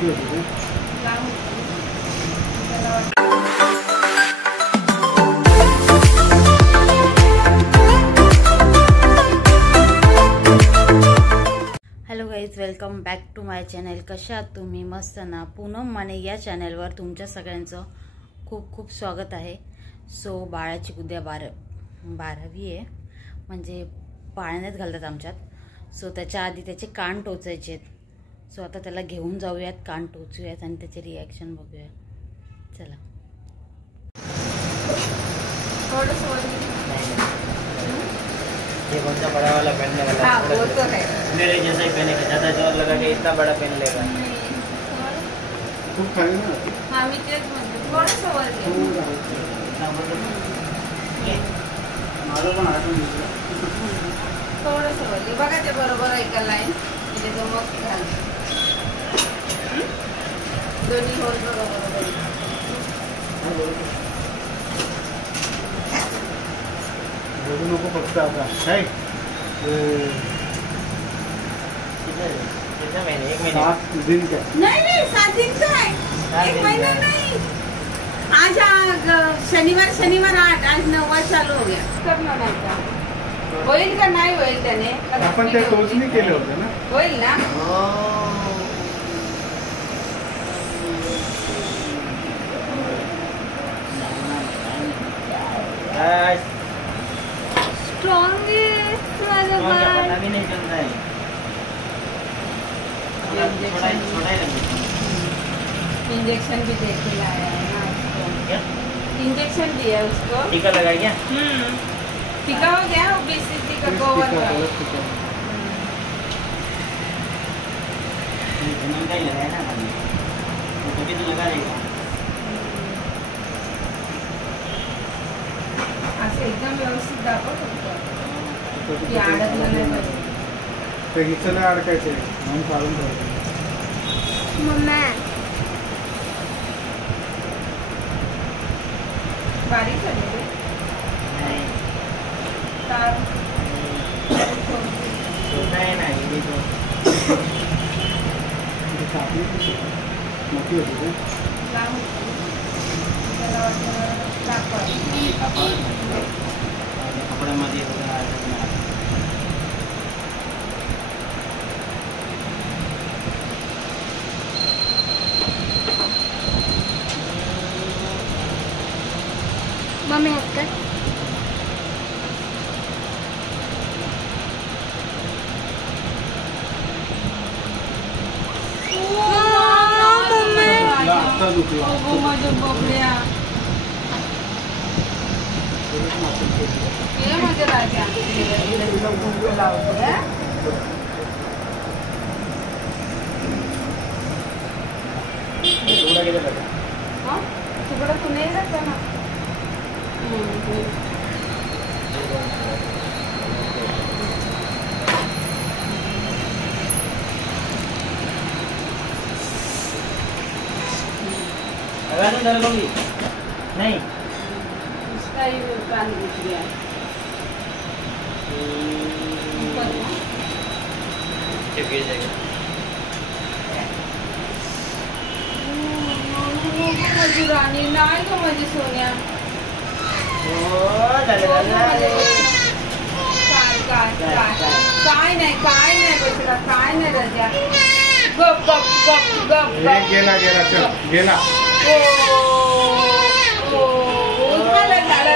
Hello guys, welcome back to my channel. कशा आहात तुम्ही? मस्त ना. पूनम माने या चॅनलवर तुमच्या सगळ्यांचं खूप खूप स्वागत आहे. सो बाळाची उद्या 12वी आहे, म्हणजे पाळण्यात घालतात आमच्यात. सो त्याच्या आधी त्याचे कान टोचायचे आहेत. सो आता त्याला घेऊन जाऊयात, कान टोचूयात आणि त्याचे रिॲक्शन बघूया. चला. ये कौन सा बड़ा वाला पहनने वाला? हाँ, वो तो है। मेरे जैसा ही पहनेगा, ज्यादा जोर लगा के इतना बड़ा पहन लेगा। हाँ, मी तेच म्हणते, थोडंसं वर घे. थोडंसं वर घे. बघा ते बरोबर आहे का लाईन? म्हणजे तो मग घाल. दोन्ही होल बरोबर. नको फक्त आता काय कितना महीने? 1 महीने 7 दिन का नहीं 7 दिन का है, 1 महीना नहीं. आज शनिवार 8, आज 9 चालू हो गया. करणार नाही का? होईल का नाही होईल त्याने? आपण ते टोचणी केलं होतं ना. होईल ना. स्ट्रॉंगेस्ट माझा बाळ. अभी नहीं चल रहा है. इंजेक्शन भी दे के लाया है ना उसको. इंजेक्शन दिया उसको. टीका लगा क्या? टीका हो गया. BCG का गोवर का. का ही लगाया ना खाली, तो कभी तो लगा रहेगा. असं एकदम व्यवस्थित दाखव फक्त की अडकलं नाही पाहिजे. ते हिचं अडकायचे म्हणून काढून ठेवतो. मम्मा बारीक झाली रे. नहीं तार छोटा है ना ये तो. कापली मोठी होती ते. लांब होती. त्याला वाटलं दाखवा. कपड्यामध्ये मम्मी हात कर. आता दुखला. अगो माझ्या बबड्या. हे माझ्या राजा. लावतो तुकडा तू नाही जात ना. नहीं इसका ही कान घुस गया. गिर जाएगा. माझी राणी नाही का माझी सोन्या. काय नाही बसला. काय नाही राजा. गप गप गप गप. गेला चल गेला. झालं